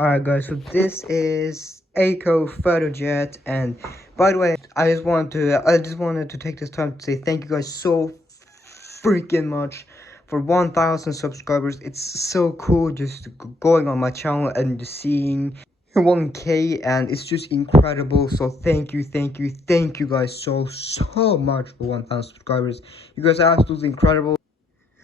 Alright guys, so this is Aikou PhotoJet, and by the way, I just wanted to take this time to say thank you guys so freaking much for 1,000 subscribers. It's so cool just going on my channel and just seeing 1K, and it's just incredible. So thank you guys so much for 1,000 subscribers. You guys are absolutely incredible.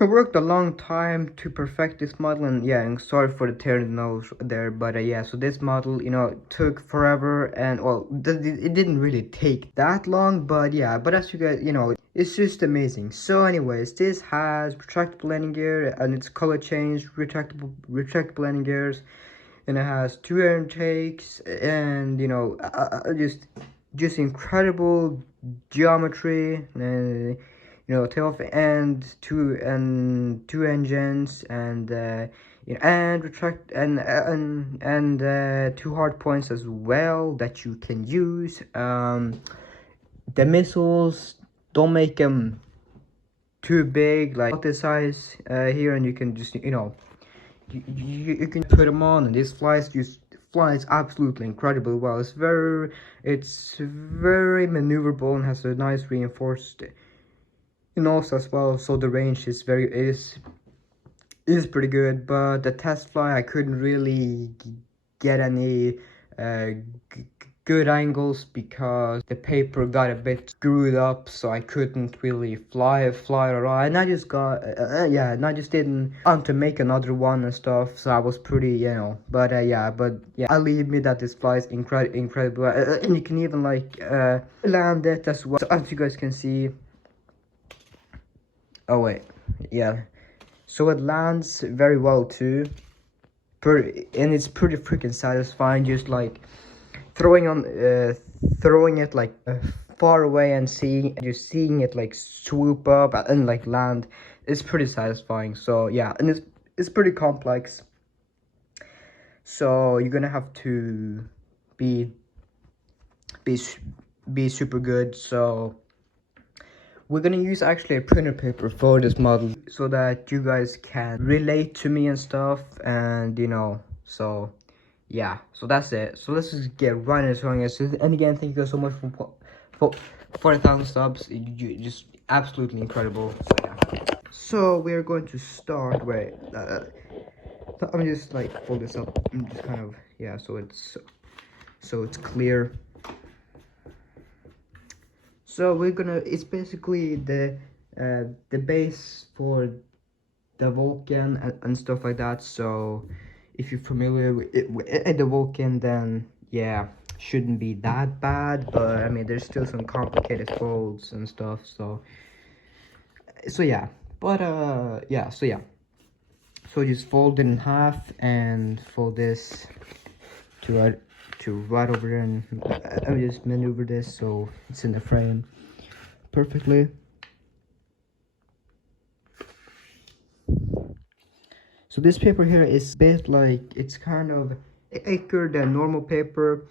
I worked a long time to perfect this model, and yeah, and sorry for the tearing nose there, but yeah, so this model, took forever, and well, it didn't really take that long, but yeah, but as you guys, it's just amazing. So anyways, this has retractable landing gear, and it's color change, retractable landing gears, and it has two air intakes, and just incredible geometry, and tail and two engines, and and retract and two hard points as well that you can use. The missiles, don't make them too big, like this size here, and you can just you can put them on, and this flies absolutely incredible well. It's very maneuverable and has a nice reinforced nose as well, so the range is pretty good. But the test fly, I couldn't really get any good angles because the paper got a bit screwed up, so I couldn't really fly it at all. And I just got and I just didn't want to make another one and stuff, so I was pretty, but yeah, I'll leave me that this flies incredible, and you can even land it as well. So as you guys can see, oh wait, yeah, so it lands very well too, and it's pretty freaking satisfying, just like throwing it far away and seeing it like swoop up and like land is pretty satisfying. So yeah, and it's pretty complex, so you're gonna have to be super good. So we're gonna use actually a printer paper for this model so that you guys can relate to me and stuff, and so yeah, so that's it. So let's just get right into it. And again, thank you guys so much for 4,000 subs. You just absolutely incredible. So yeah, so we're going to start. Wait, I'm just like fold this up. I'm just kind of, yeah, so it's clear. So it's basically the base for the Vulcan and stuff like that. So if you're familiar with the Vulcan, then yeah, shouldn't be that bad. But I mean, there's still some complicated folds and stuff. So yeah, but yeah, so yeah. So just fold it in half and fold this to right over there, and I just maneuver this so it's in the frame perfectly. So this paper here is a bit like, it's kind of thicker than normal paper.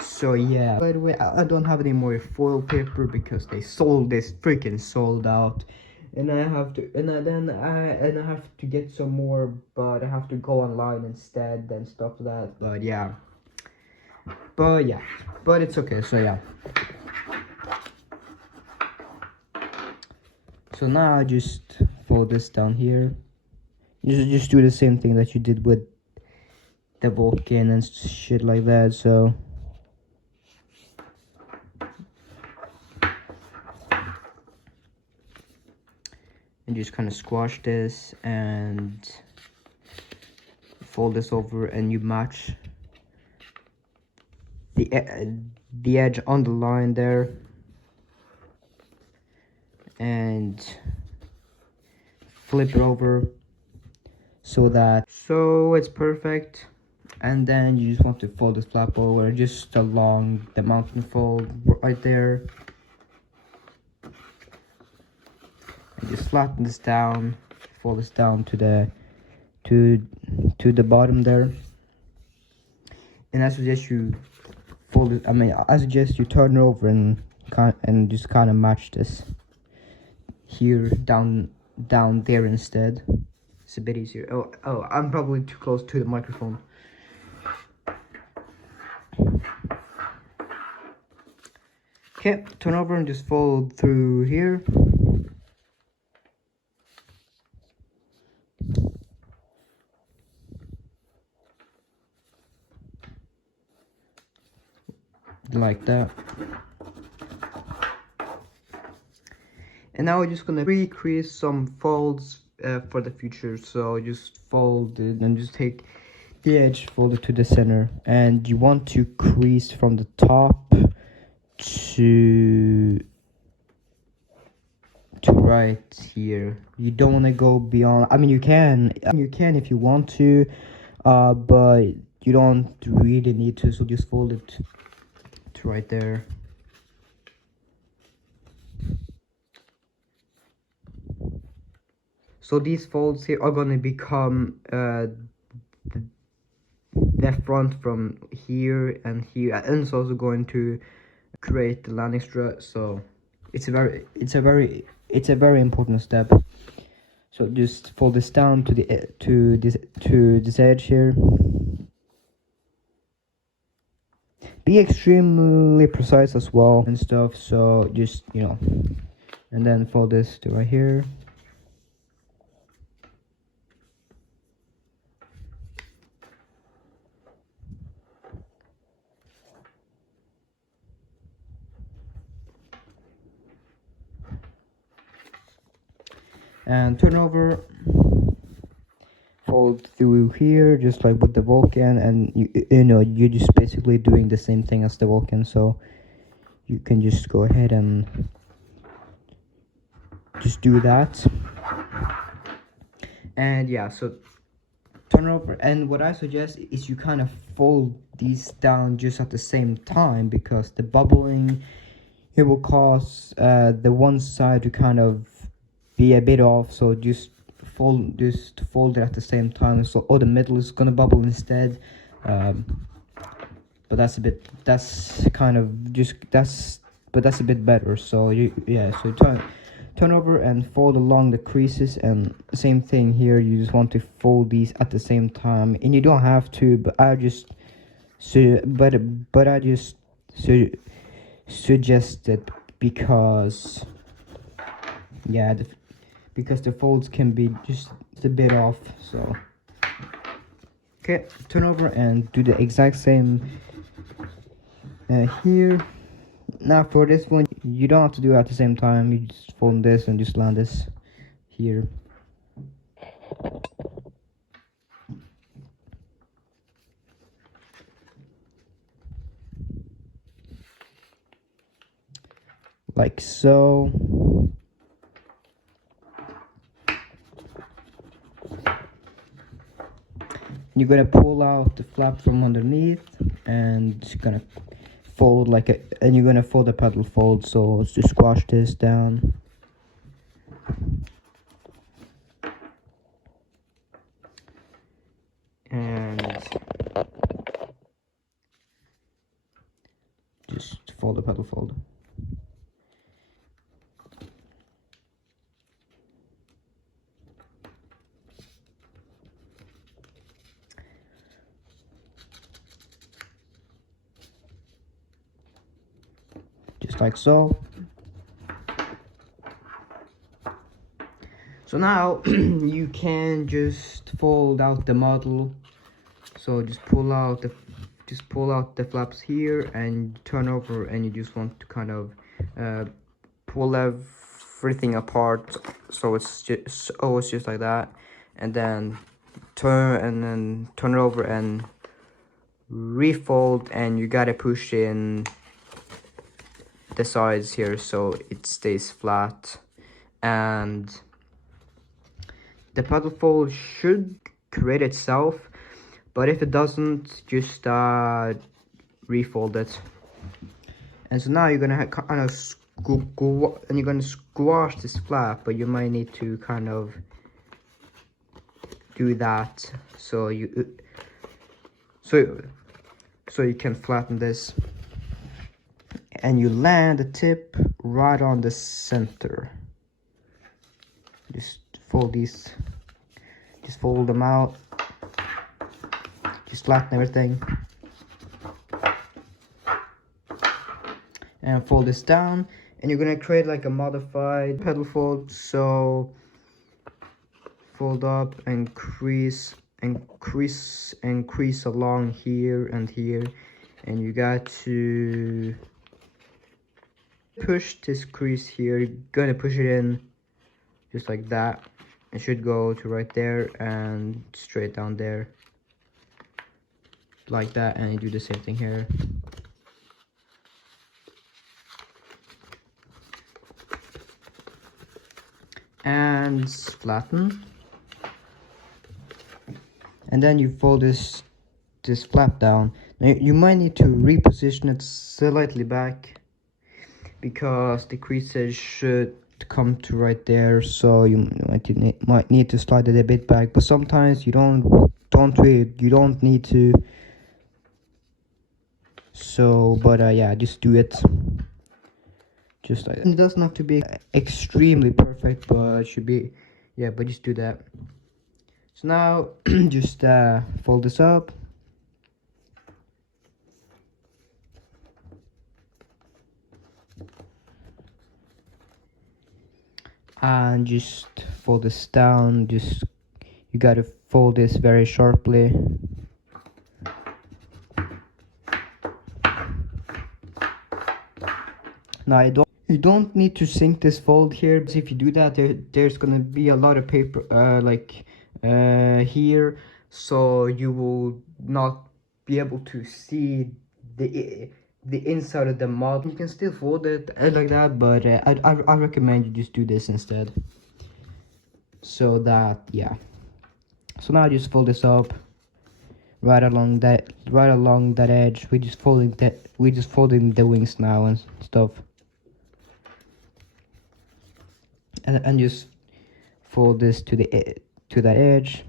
So yeah, by the way, I don't have any more foil paper because they freaking sold out, and I have to get some more, but I have to go online instead and stuff like that. But yeah, but it's okay. So yeah, so now I just fold this down here. You just do the same thing that you did with the Vulcan and shit like that. So and just kind of squash this and fold this over, and you match the edge on the line there, and flip it over so it's perfect. And then you just want to fold this flap over just along the mountain fold right there, and just flatten this down, fold this down to the bottom there. And I suggest you fold it, I suggest you turn it over and just kind of match this here down there instead. It's a bit easier. Oh, I'm probably too close to the microphone. Okay, turn over and just fold through here. Like that. And now we're just gonna recreate some folds for the future. So just fold it and just take the edge, fold it to the center, and you want to crease from the top to right here. You don't want to go beyond. I mean, you can if you want to, but you don't really need to. So just fold it to right there. So these folds here are gonna become the front from here and here, and it's also going to create the landing strut. So it's a very important step. So just fold this down to this edge here. Be extremely precise as well and stuff. So just, you know, and then fold this to right here. And turn over, fold through here, just like with the Vulcan, and you know, you're just basically doing the same thing as the Vulcan, so you can just go ahead and just do that. And yeah, so turn over, and what I suggest is you kind of fold these down just at the same time, because the bubbling, it will cause the one side to kind of be a bit off. So just fold it at the same time, so the middle is gonna bubble instead. But that's a bit better. So so turn over and fold along the creases, and same thing here. You just want to fold these at the same time, and you don't have to, but I just suggest it because because the folds can be just a bit off. So okay, turn over and do the exact same here. Now for this one, you don't have to do it at the same time. You just fold this and just land this here. Like so. You're gonna pull out the flap from underneath, and just gonna fold and you're gonna fold the pedal fold. So let's just squash this down. And just fold the pedal fold. Just like so. So now you can just fold out the model. So just pull out the flaps here and turn over, and you just want to kind of pull everything apart, so it's just like that, and then turn it over and refold, and you gotta push in the sides here so it stays flat, and the pedal fold should create itself. But if it doesn't, just refold it. And so now you're gonna kind of and you're gonna squash this flap, but you might need to kind of do that so you can flatten this, and you land the tip right on the center. Just fold them out. Just flatten everything. and fold this down, and you're gonna create like a modified pedal fold. So fold up and crease along here and here, and you got to push this crease here. You're gonna push it in just like that. It should go to right there and straight down there like that, and you do the same thing here. And flatten, and then you fold this flap down. Now you might need to reposition it slightly back because the creases should come to right there, so you might need to slide it a bit back, but sometimes you don't need to. So but yeah, just do it just like that. It doesn't have to be extremely perfect, but it should be, yeah, but just do that. So now just fold this up, and just fold this down. Just you gotta fold this very sharply. Now you don't need to sink this fold here, because if you do that, there's gonna be a lot of paper here, so you will not be able to see the inside of the mod. You can still fold it like that, but I recommend you just do this instead. So that, yeah. So now just fold this up right along that edge. We're just folding the wings now and stuff. And just fold this to that edge.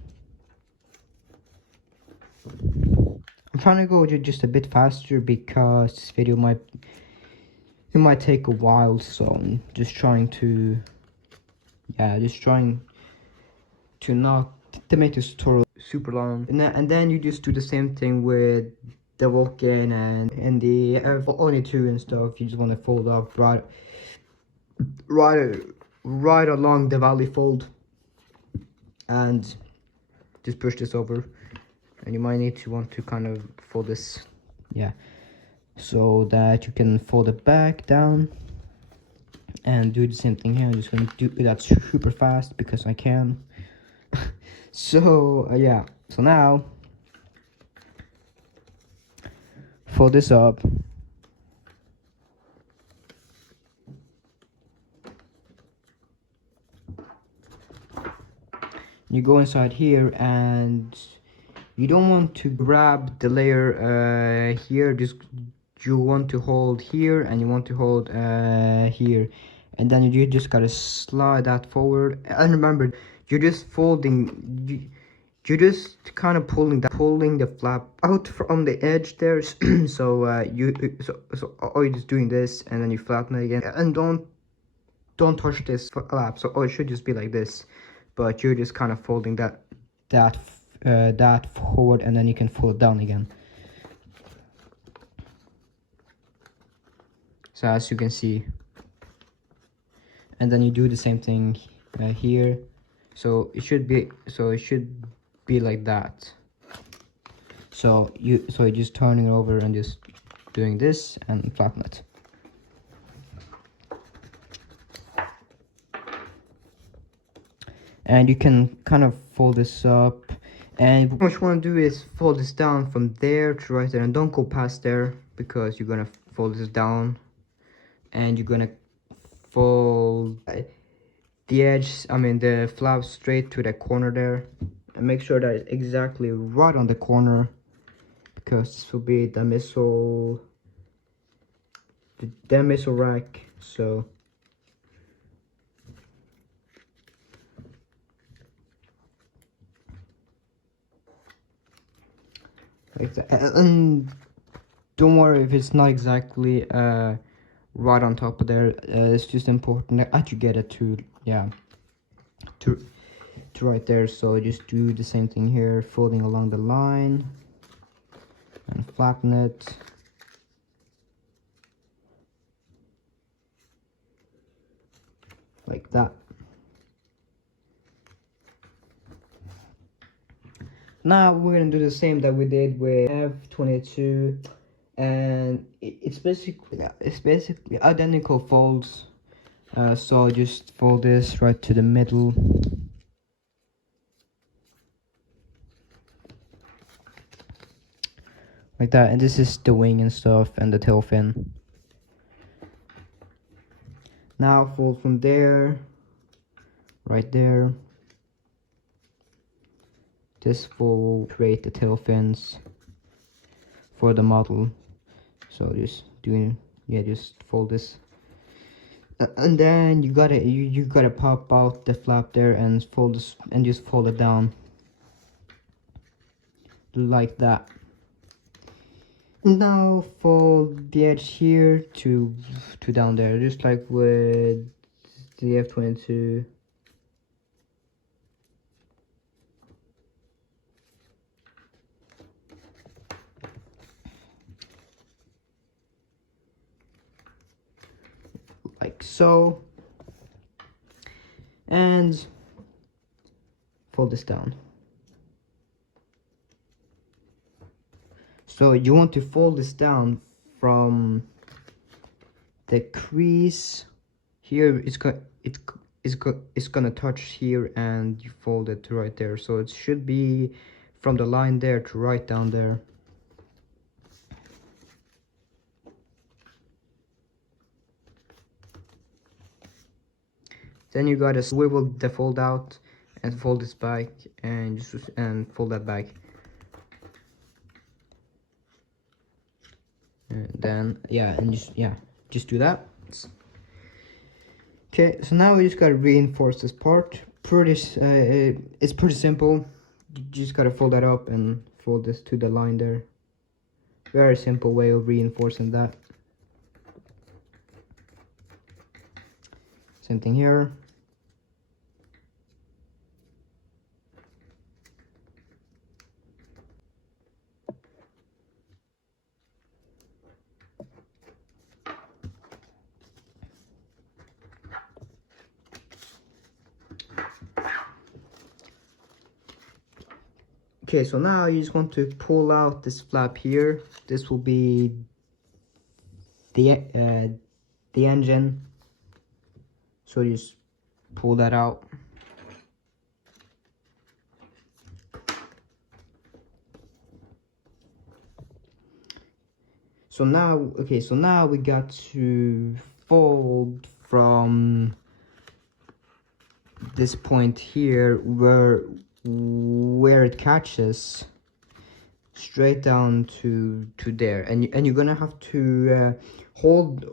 I'm trying to go just a bit faster because this video might take a while, so I'm just trying to not to make this tutorial super long. And then you just do the same thing with the walk-in and the only two and stuff. You just want to fold up right along the valley fold, and just push this over. And you might want to kind of fold this, yeah, so that you can fold it back down, and do the same thing here. I'm just gonna do that super fast because I can. So yeah, so now fold this up, you go inside here, and you don't want to grab the layer here. Just you want to hold here, and you want to hold here, and then you just gotta slide that forward. And remember, you're just folding, you're just kind of pulling the flap out from the edge there. So all you're just doing this, and then you flatten it again, and don't touch this flap. So it should just be like this, but you're just kind of folding that forward, and then you can fold it down again. So as you can see, and then you do the same thing here. So it should be like that. So you're just turning it over and just doing this and flatten it. And you can kind of fold this up, and what you want to do is fold this down from there to right there, and don't go past there, because you're gonna fold this down, and you're gonna fold the edge, the flap straight to the corner there, and make sure that it's exactly right on the corner, because this will be the missile rack. So like that. And don't worry if it's not exactly right on top of there. It's just important that you get it to right there. So just do the same thing here, folding along the line and flatten it. like that. Now we're gonna do the same that we did with F22, and it's basically identical folds. So just fold this right to the middle. Like that, and this is the wing and stuff and the tail fin. Now fold from there, right there. This will create the tail fins for the model. So just just fold this. And then you gotta pop out the flap there and fold this and just fold it down like that. Now fold the edge here to down there, just like with the F22. Like so. And fold this down. So you want to fold this down from the crease here. It's gonna touch here, and you fold it to right there. So it should be from the line there to right down there. Then you gotta swivel the fold out and fold this back, and fold that back. And then just do that. Okay, so now we just gotta reinforce this part. It's pretty simple. You just gotta fold that up and fold this to the line there. Very simple way of reinforcing that. Same thing here. Okay, so now you just want to pull out this flap here. This will be the engine. So you just pull that out. So now we got to fold from this point here where it catches straight down to there, and you're gonna have to hold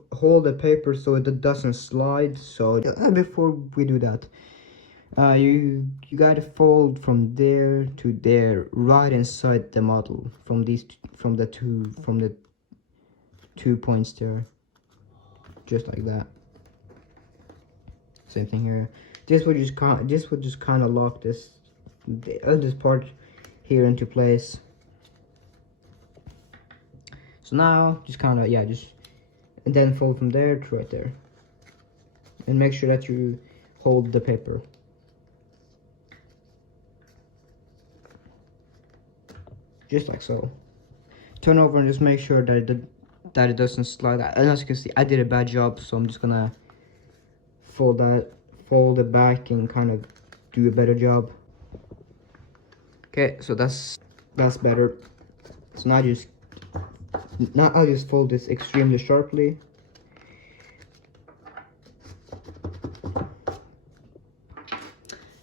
the paper so it doesn't slide. So before we do that, you gotta fold from there to there, right inside the model, from the two points there, just like that. Same thing here. This would just kind of lock this part here into place. So now just kind of and then fold from there to right there, and make sure that you hold the paper. Just like so. Turn over and just make sure that it doesn't slide. And as you can see, I did a bad job, so I'm just gonna fold it back and kind of do a better job. Okay, so that's better. So now I'll just fold this extremely sharply.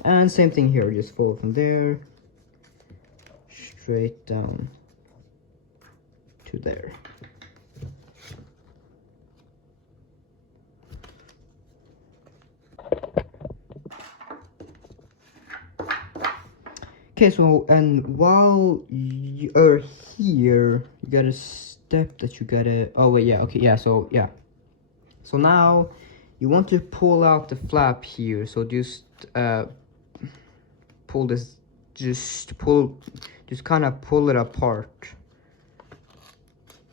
And same thing here, just fold from there straight down to there. Okay, so and while you are here, you got a step that you gotta. Oh wait, yeah, okay, yeah. So yeah, so now you want to pull out the flap here. So just pull this, just kind of pull it apart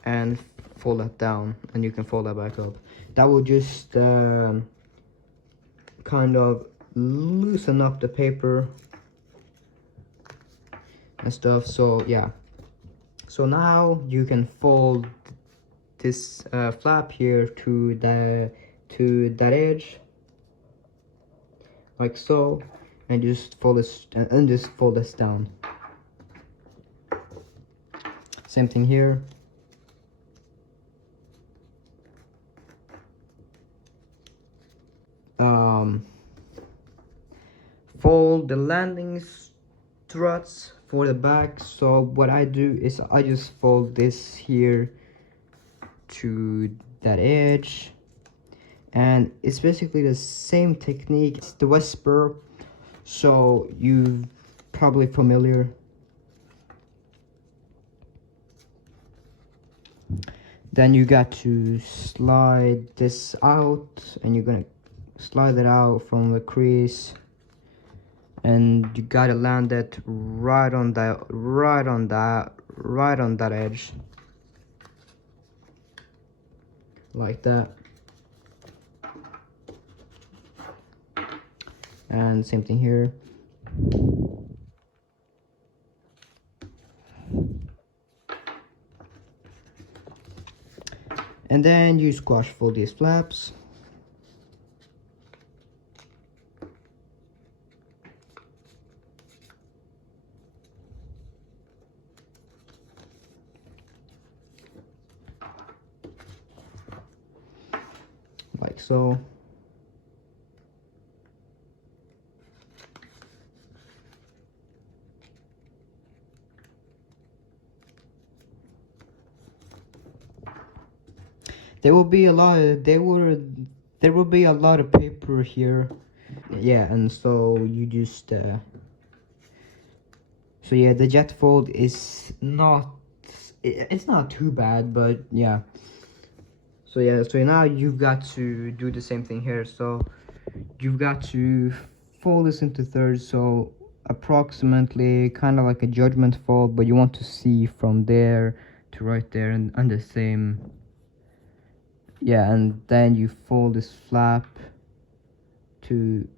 and fold that down, and you can fold that back up. That will just kind kind of loosen up the paper and stuff. So yeah, so now you can fold this flap here to that edge, like so, and just fold this and just fold this down. Same thing here. Fold the landing struts for the back. So what I do is I just fold this here to that edge, and it's basically the same technique. It's the whisper, so you probably familiar. Then you got to slide this out, and you're gonna slide it out from the crease, and you gotta land it right on that edge, like that. And same thing here. And then you squash fold these flaps. Like so. There will be a lot of there will be a lot of paper here. Yeah, and so you just so yeah, the jet fold is not it's not too bad, but yeah. So yeah, so now you've got to do the same thing here. So you've got to fold this into thirds, so approximately kind of like a judgment fold, but you want to see from there to right there and the same. Yeah, and then you fold this flap to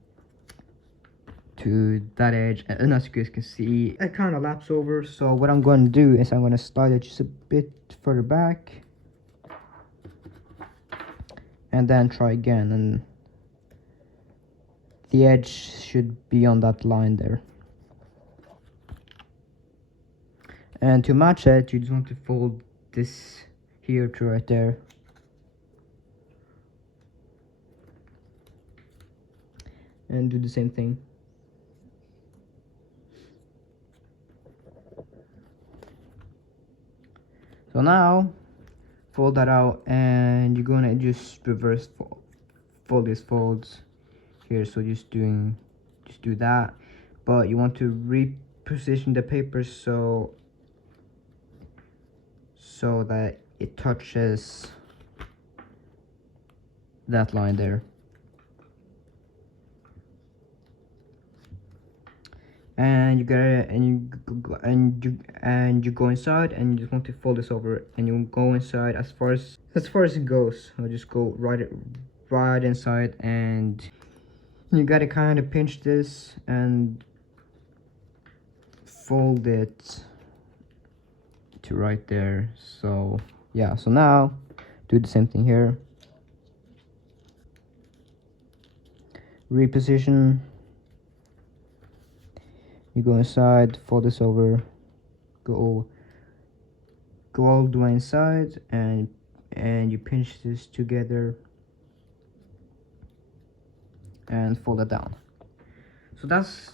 that edge, and as you guys can see, it kind of laps over. So what I'm going to do is I'm going to slide it just a bit further back, and then try again, and the edge should be on that line there. And to match it, you just want to fold this here to right there. And do the same thing. So now, fold that out, and you're gonna just reverse fold these folds here. So just do that, but you want to reposition the paper so that it touches that line there. And you gotta and you go inside, and you just want to fold this over, and you go inside as far as it goes. I'll just go right inside, and you gotta kind of pinch this and fold it to right there. So yeah, so now do the same thing here. Reposition. You go inside, fold this over, go all the way inside, and you pinch this together and fold it down. So that's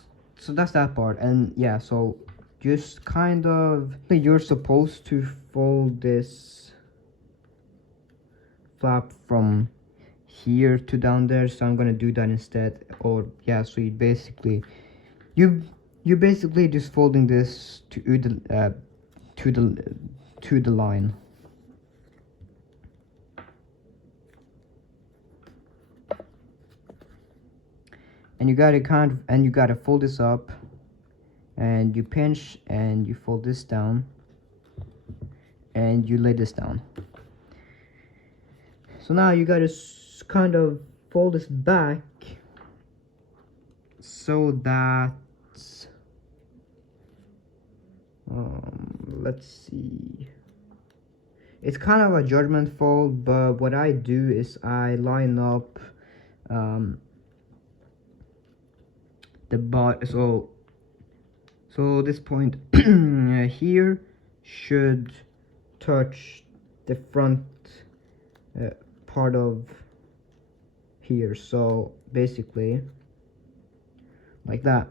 that part. And yeah, so just kind of, you're supposed to fold this flap from here to down there, so I'm gonna do that instead. Or yeah, so you basically you're basically just folding this to the line. And you gotta fold this up, and you pinch, and you fold this down, and you lay this down. So now you gotta kind of fold this back so that let's see, it's kind of a judgment fold, but what I do is I line up the bot, so this point here should touch the front part of here, so basically like that.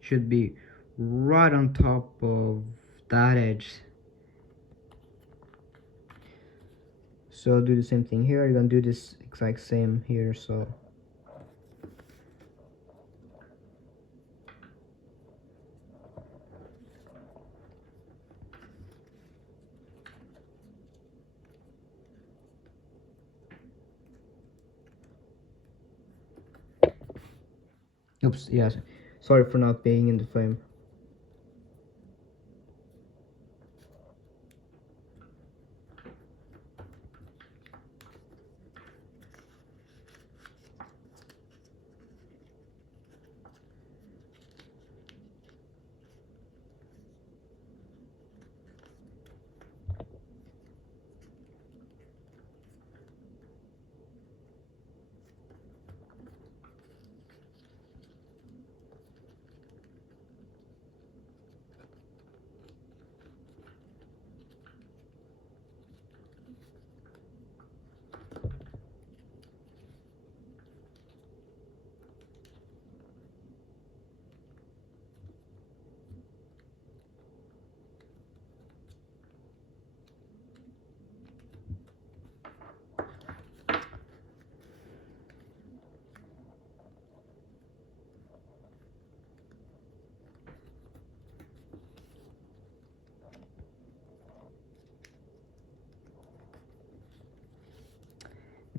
Should be right on top of that edge. So do the same thing here. You're gonna do this exact same here, so oops, yes, sorry for not being in the frame.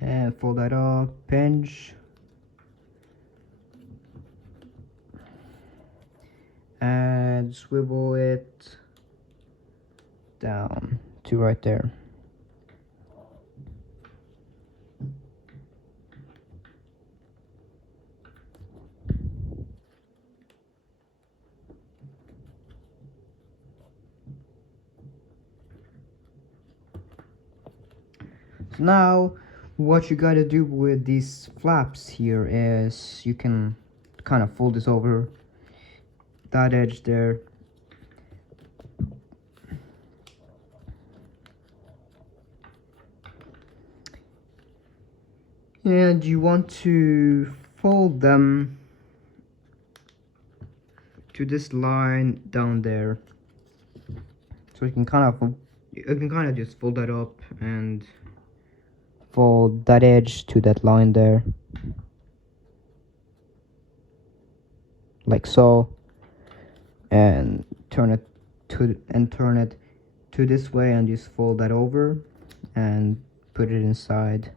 And fold that up, pinch, and swivel it down to right there. So now what you gotta do with these flaps here is you can kind of fold this over that edge there, and you want to fold them to this line down there, so you can kind of just fold that up and fold that edge to that line there, like so, and turn it to this way, and just fold that over and put it inside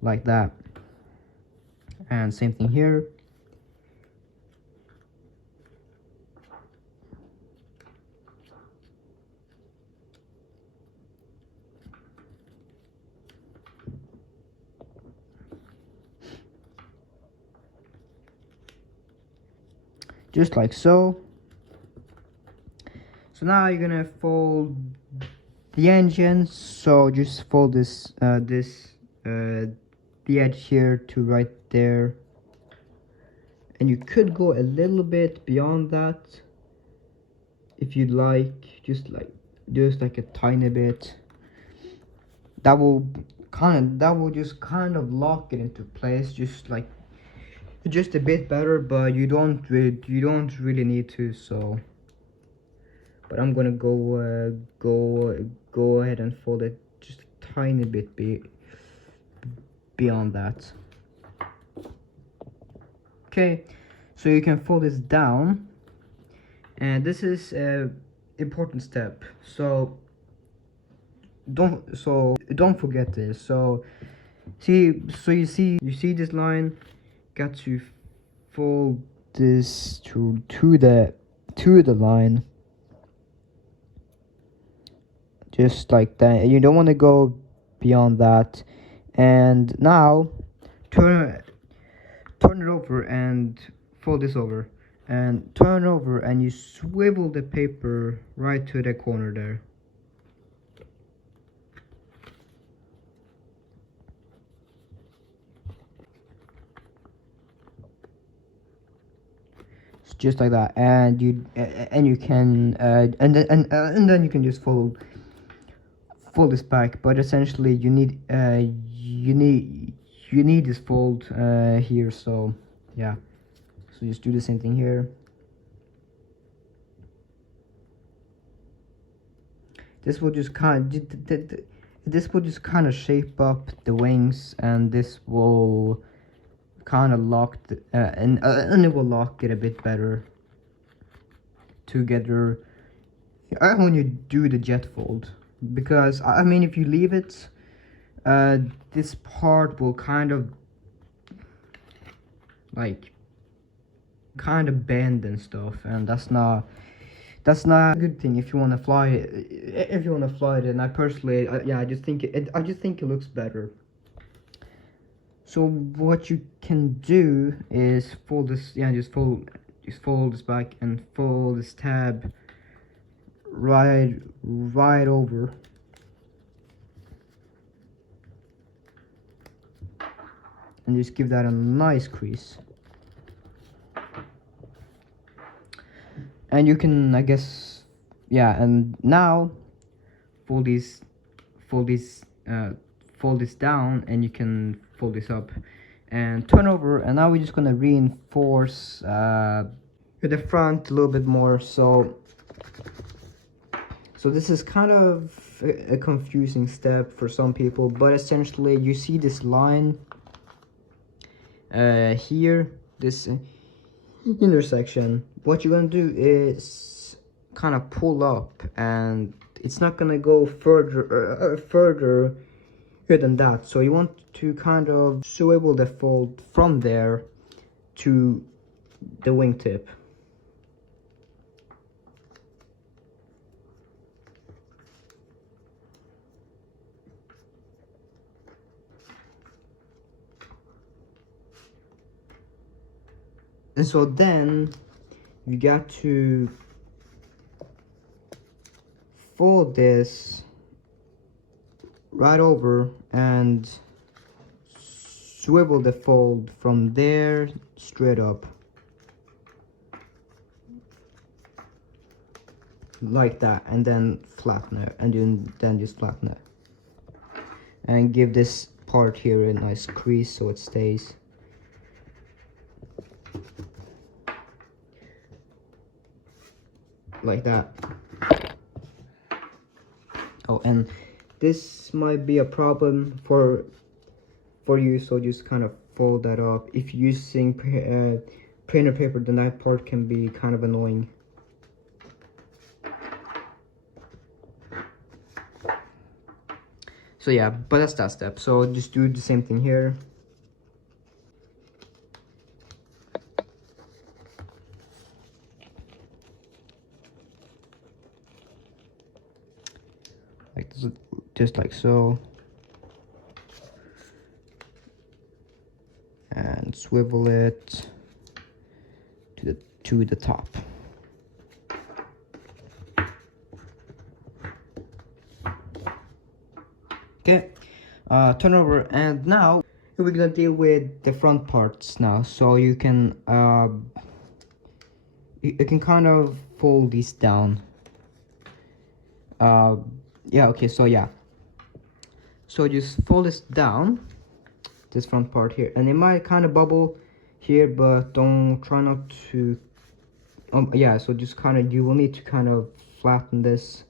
like that. And same thing here. Just like so. So now you're gonna fold the engine, so just fold this the edge here to right there, and you could go a little bit beyond that if you'd like, just like a tiny bit. That will just kind of lock it into place, just a bit better, but you don't really need to. So, but I'm gonna go ahead and fold it just a tiny bit beyond that. Okay, so you can fold this down, and this is a important step. So don't forget this. So you see this line, got to fold this to the line, just like that. You don't want to go beyond that. And now turn it over and fold this over, and turn over, and you swivel the paper right to the corner there. Just like that, and you can and then you can just fold this back. But essentially you need this fold here. So yeah, so just do the same thing here. This will just kind of shape up the wings, and this will kind of lock and it will lock it a bit better together when you do the jet fold. Because I mean, if you leave it, this part will kind of bend and stuff, and that's not a good thing if you want to fly it. And I personally, I just think it looks better. So what you can do is fold this, just fold this back and fold this tab right over, and just give that a nice crease. And you can, I guess, and now fold this down, and you can fold this up and turn over. And now we're just gonna reinforce the front a little bit more. So this is kind of a confusing step for some people, but essentially you see this line here, this intersection. What you're gonna do is kind of pull up, and it's not gonna go further than that. So you want to kind of swivel the fold from there to the wingtip. And so then you got to fold this right over and swivel the fold from there straight up like that, and then flatten it, and then just flatten it, and give this part here a nice crease so it stays. Like that. Oh, and this might be a problem for you, so just kind of fold that up. If you're using printer paper, then that part can be kind of annoying. So yeah, but that's that step. So just do the same thing here. Just like so, and swivel it to the top. Okay, turn over, and now we're gonna deal with the front parts now. So you can kind of fold these down. Okay, so just fold this down, this front part here, and it might kind of bubble here, but try not to. So just you will need to kind of flatten this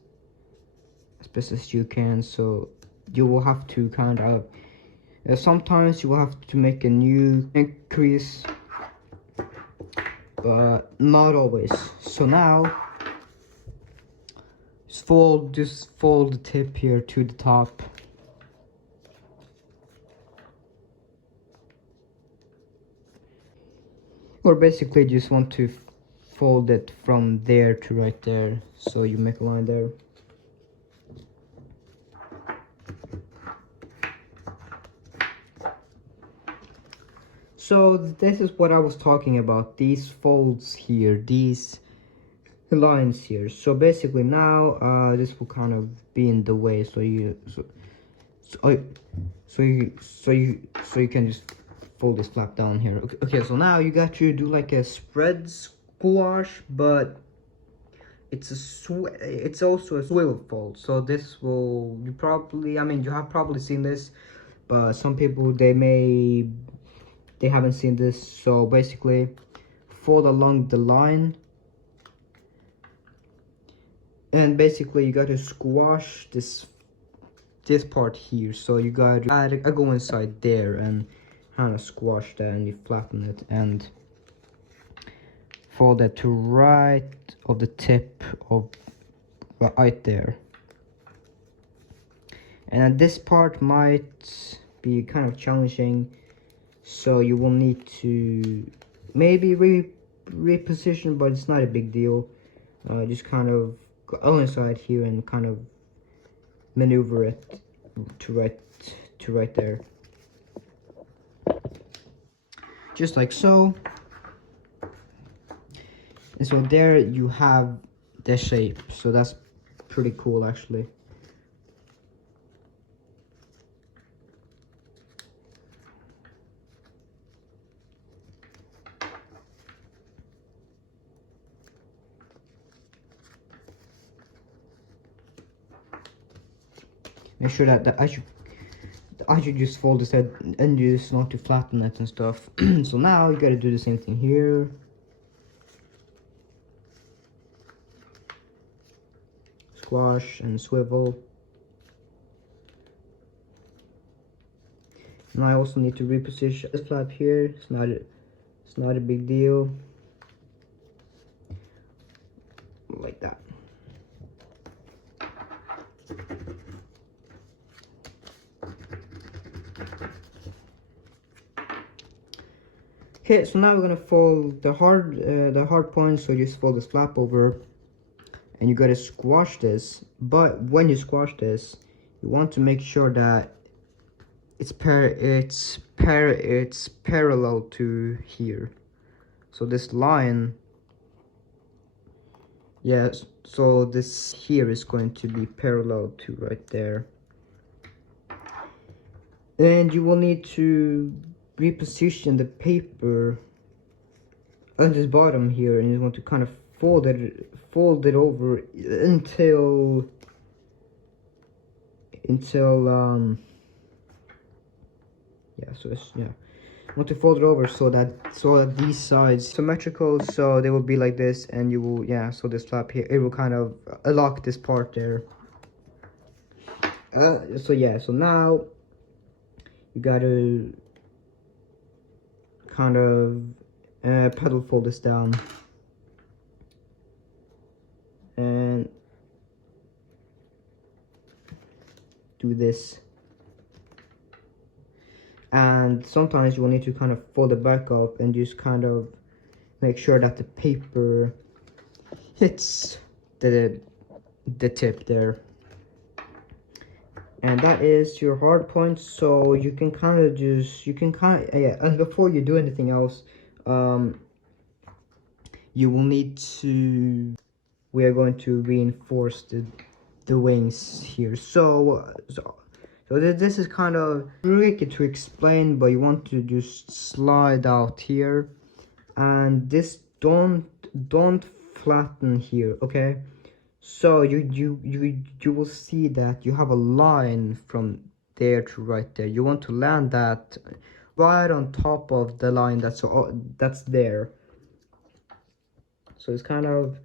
as best as you can. So you will have to kind of sometimes you will have to make a new crease, but not always. So now just fold the tip here to the top. Or basically just want to fold it from there to right there, so you make a line there. so this is what I was talking about, these folds here, these lines here. So basically now this will kind of be in the way, so you can just fold this flap down here. Okay, so now you got to do like a spread squash, but it's also a swivel fold. So this will, you probably, I mean, you have probably seen this, but some people they haven't seen this. So basically fold along the line, and basically you got to squash this part here. So you got to go inside there and kind of squash that, and you flatten it and fold that to right of the tip of right there. And this part might be kind of challenging, so you will need to maybe reposition, but it's not a big deal. Just kind of go inside here and kind of maneuver it to right there, just like so. And so there you have the shape. So that's pretty cool actually. Make sure that I should just fold this head and use not to flatten it and stuff. So now you gotta do the same thing here. Squash and swivel. And I also need to reposition this flap here. It's not a big deal. Like that. Okay, so now we're gonna fold the hard point. So just fold this flap over, and you gotta squash this. But when you squash this, you want to make sure that it's parallel to here. So this line, yes. So this here is going to be parallel to right there, and you will need to reposition the paper on this bottom here, and you want to kind of fold it over until I want to fold it over so that these sides symmetrical, so they will be like this, and you will, so this flap here, it will kind of lock this part there. So now you gotta kind of pedal fold this down and do this. And sometimes you will need to kind of fold it back up and just kind of make sure that the paper hits the tip there. And that is your hard point. So you can kind of and before you do anything else, you will need to, we are going to reinforce the wings here. So this is kind of tricky to explain, but you want to just slide out here, and this don't flatten here, okay? So you will see that you have a line from there to right there. You want to land that right on top of the line that's there. So it's kind of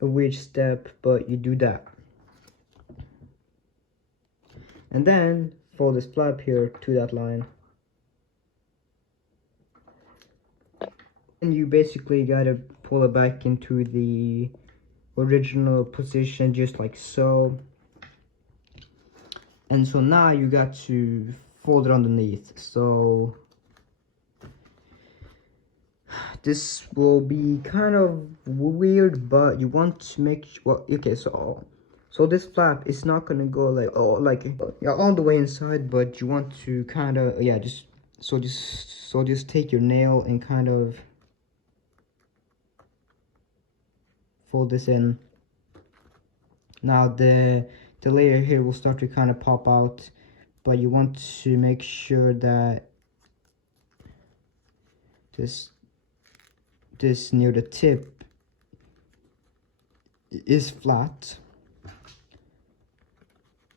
a weird step, but you do that. And then fold this flap here to that line. And you basically gotta pull it back into the original position, just like so. And so now you got to fold it underneath. So this will be kind of weird, but you want to make sure, okay, so this flap is not gonna go like all the way inside, but you want to kind of just just take your nail and kind of fold this in. Now the layer here will start to kind of pop out, but you want to make sure that this near the tip is flat,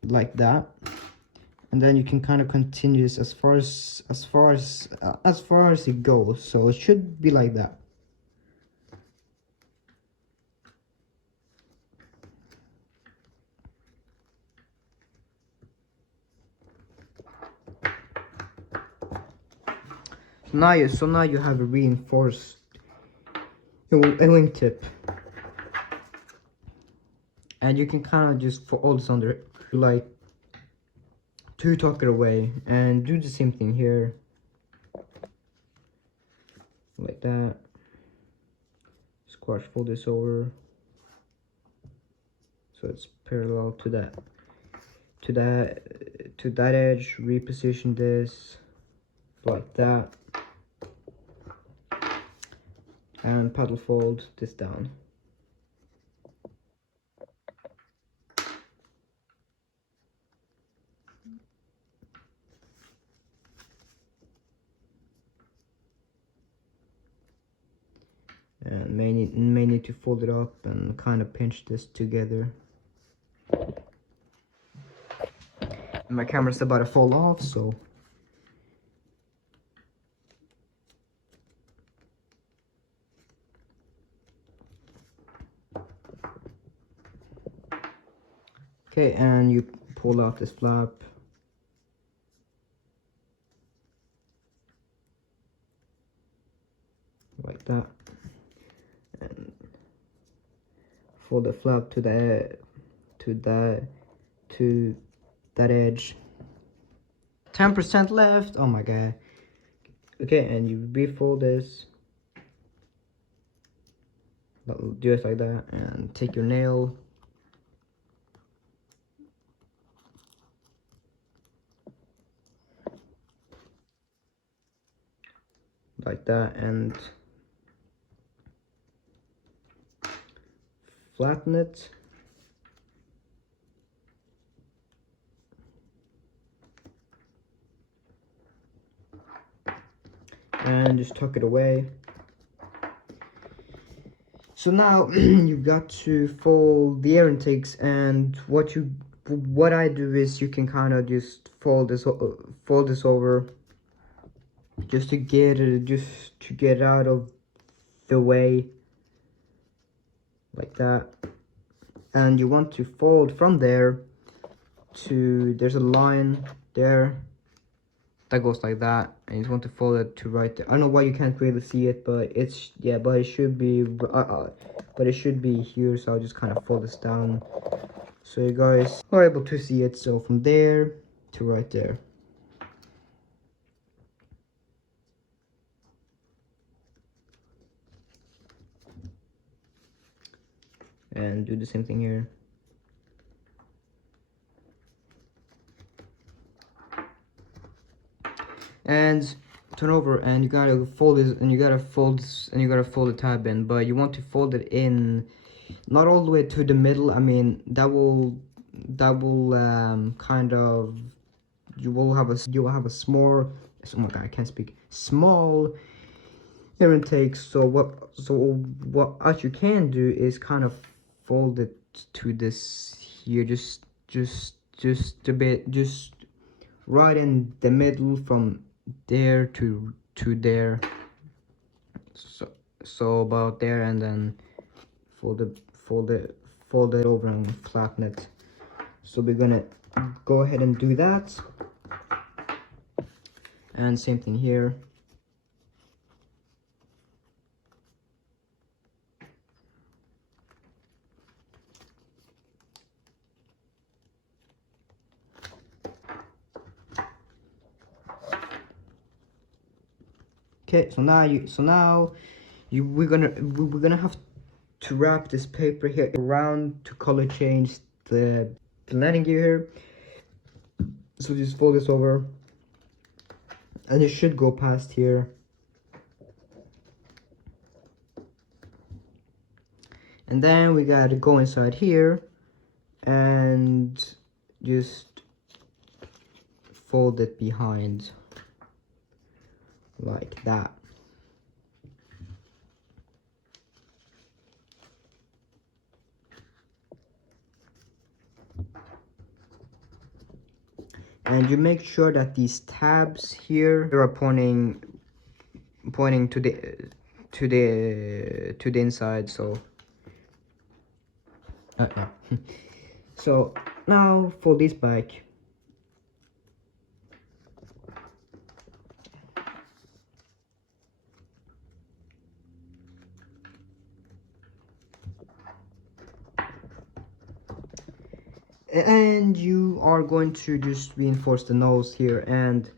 like that. And then you can kind of continue this as far as it goes. So it should be like that. So now you have a reinforced wingtip, and you can kind of just fold this under, like, to tuck it away, and do the same thing here, like that. Squash fold this over so it's parallel to that edge. Reposition this like that, and paddle fold this down. And may need to fold it up and kind of pinch this together. My camera's about to fall off, so okay, and you pull out this flap. Like that. And fold the flap to that edge. 10% left. Oh my god. Okay, and you refold this just like that, and take your nail, like that, and flatten it. And just tuck it away. So now you've got to fold the air intakes, and what I do is you can kind of just fold this over, just to get it out of the way, like that. And you want to fold from there to, there's a line there that goes like that, and you just want to fold it to right there. I don't know why you can't really see it, but it's, yeah, but it should be here. So I'll just kind of fold this down so you guys are able to see it. So from there to right there. And do the same thing here. And turn over, and you gotta fold this, and you gotta fold the tab in, but you want to fold it in not all the way to the middle. I mean, that will kind of, you will have a small, oh my god, I can't speak, small air intake. So what you can do is kind of fold it to this here, just a bit, just right in the middle, from there to there, so about there, and then fold it over and flatten it. So we're gonna go ahead and do that, and same thing here. Okay, so now we're gonna have to wrap this paper here around to color change the landing gear here. So just fold this over and it should go past here. And then we gotta go inside here and just fold it behind like that. And you make sure that these tabs here are pointing to the inside. So so now fold this back. And you are going to just reinforce the nose here, and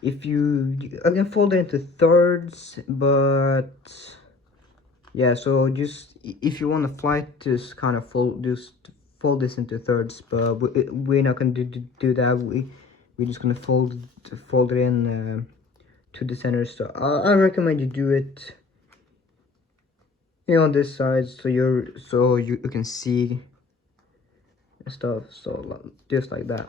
if you can fold it into thirds, but yeah, so just if you want to fly, just kind of fold this into thirds, but we're not going to do that. We're just going to fold it in to the center. So I recommend you do it on this side, so you can see and stuff. So just like that.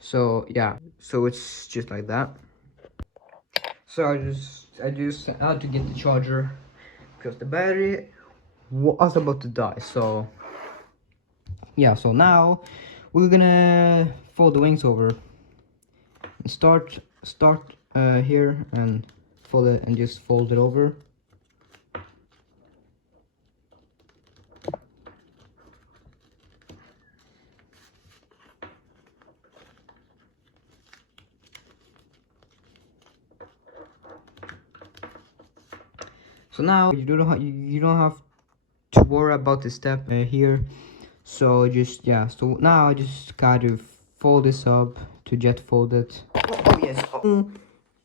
So yeah, so it's just like that. So I just had to get the charger because the battery was about to die. So yeah, so now we're gonna fold the wings over and start here and fold it and just fold it over. So now you don't have to worry about the step here. So just yeah. So now I just gotta fold this up to jet fold it. Oh yes.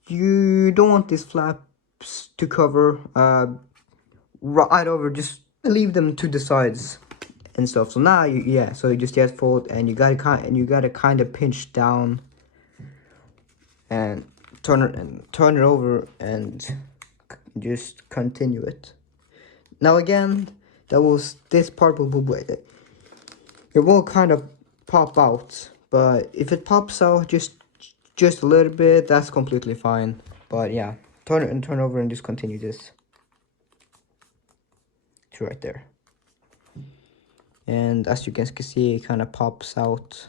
You don't want these flaps to cover right over. Just leave them to the sides and stuff. So now so you just jet fold, and you gotta kind of pinch down and turn it over and just continue it. Now again, this part it will kind of pop out, but if it pops out just a little bit, that's completely fine. But yeah, turn it and turn over and just continue this to right there. And as you can see, it kind of pops out.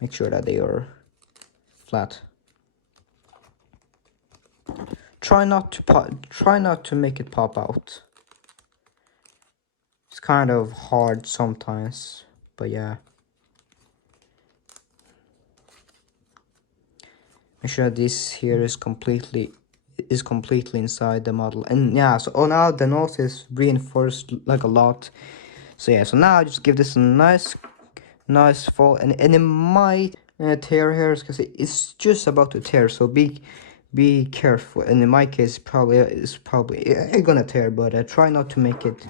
Make sure that they are flat. Try not to make it pop out. It's kind of hard sometimes, but yeah. Make sure this here is completely inside the model. And yeah, so now the nose is reinforced like a lot. So yeah, so now I just give this a nice fold, and it might tear here because it's just about to tear. So be careful. And in my case, it's probably gonna tear, but try not to make it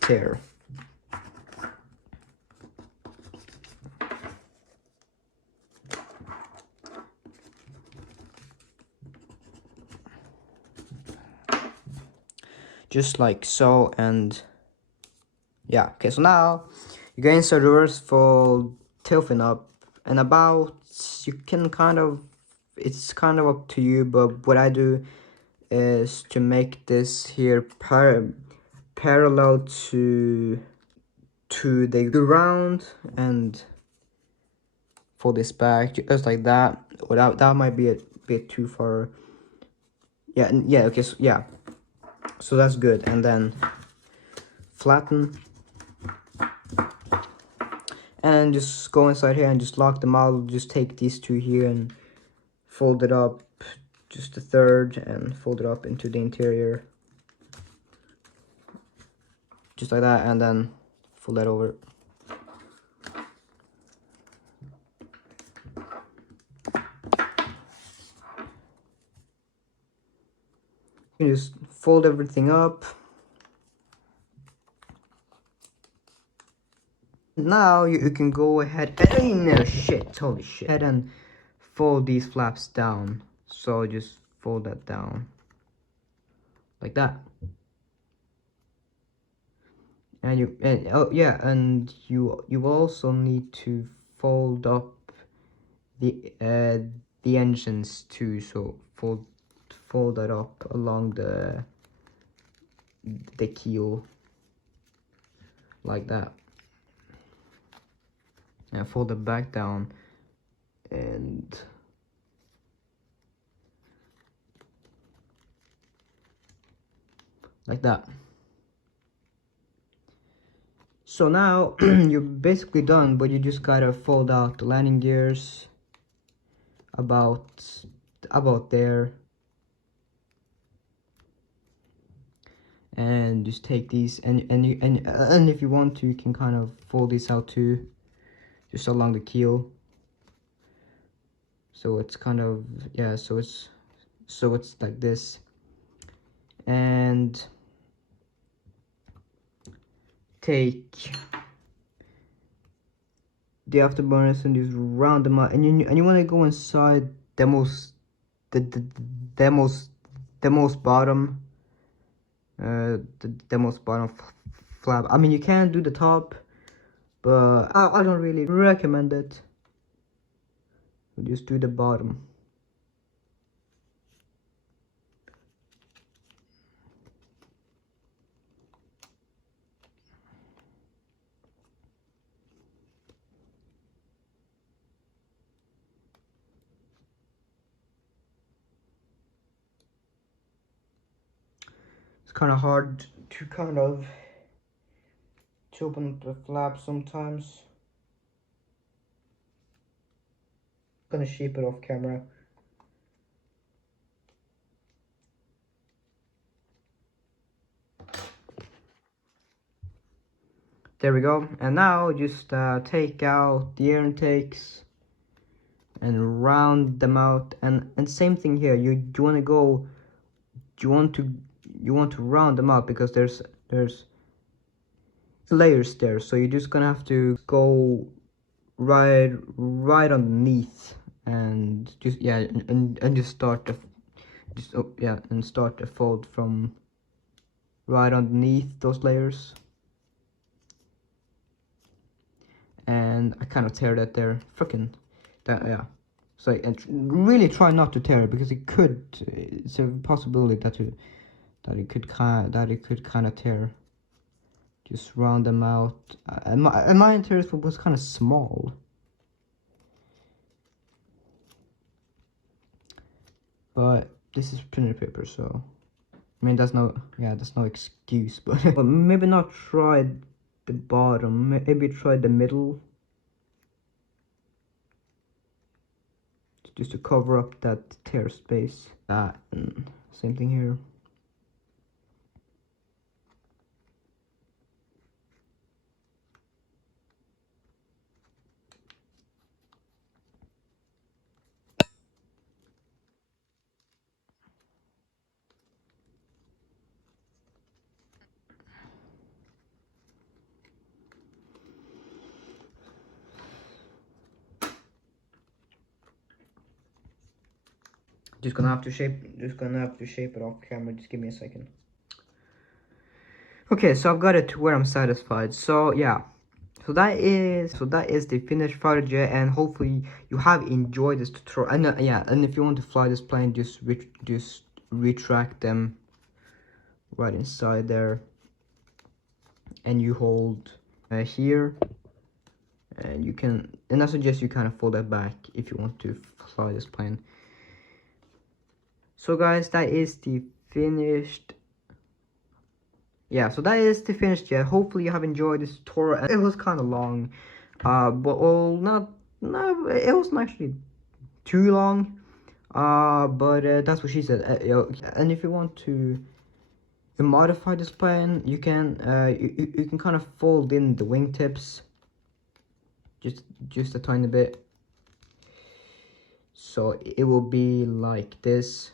tear. Just like so, and yeah, okay, so now you go inside reverse fold, tail fin up, and about, you can it's kind of up to you, but what I do is to make this here parallel to the ground and fold this back just like that. Or that might be a bit too far. Yeah, okay, so yeah, so that's good. And then flatten and just go inside here and just lock the model. Just take these two here and fold it up just a third and fold it up into the interior just like that, and then fold that over. You just fold everything up. Now you can go ahead and no shit, holy shit, and fold these flaps down. So just fold that down like that. And you also need to fold up the engines too. So fold that up along the keel like that, and fold it back down and like that. So now you're basically done, but you just gotta fold out the landing gears about there, and just take these and if you want to, you can kind of fold these out too, just along the keel. So it's kind of, yeah, so it's like this, and take the afterburners and just round them out, and you want to go inside the most bottom, the most bottom flap. I mean, you can do the top, but I don't really recommend it. You just do the bottom. It's kind of hard to open the flap sometimes. I'm gonna shape it off camera. There we go. And now just take out the air intakes and round them out, and same thing here. You want to go, you want to round them out because there's layers there, so you're just gonna have to go right underneath, and just, yeah, and just start the start the fold from right underneath those layers. And I kind of tear that there, freaking that, yeah. So, and really try not to tear it, because it's a possibility that it could kind of tear. Just round them out. And my tears was kind of small, but this is printer paper, so I mean that's no excuse, but but maybe not try the bottom, maybe try the middle, just to cover up that tear space. And same thing here. Just gonna have to shape it off camera. Just give me a second. Okay, so I've got it to where I'm satisfied. So yeah, so that is the finished fighter jet, and hopefully you have enjoyed this tutorial. And yeah, and if you want to fly this plane, just retract them right inside there, and you hold here, and you can, and I suggest you kind of fold that back if you want to fly this plane. So guys, that is the finished, yeah, so that is the finished jet. Hopefully you have enjoyed this tutorial. It was kind of long, but well, it wasn't actually too long, but that's what she said. And if you want to modify this plane, you can you can kind of fold in the wingtips just a tiny bit, so it will be like this.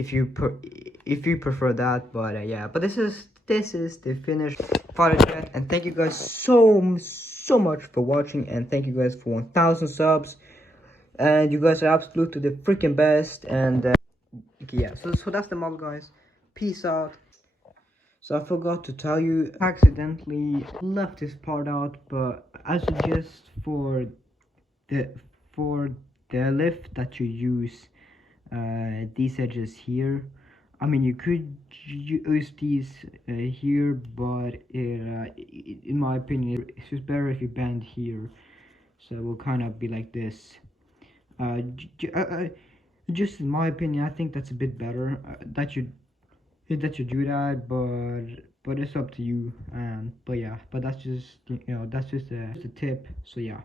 if you prefer that. But yeah, but this is the finished fighter jet, and thank you guys so much for watching, and thank you guys for 1,000 subs, and you guys are absolutely the freaking best. And okay, yeah, so that's the model, guys. Peace out. So I forgot to tell you, accidentally left this part out, but I suggest the for the lift that you use, these edges here. I mean, you could use these here, but in my opinion, it's just better if you bend here. So it will kind of be like this. Just in my opinion, I think that's a bit better. That you do that, but it's up to you. But yeah, but that's just that's just a tip. So yeah.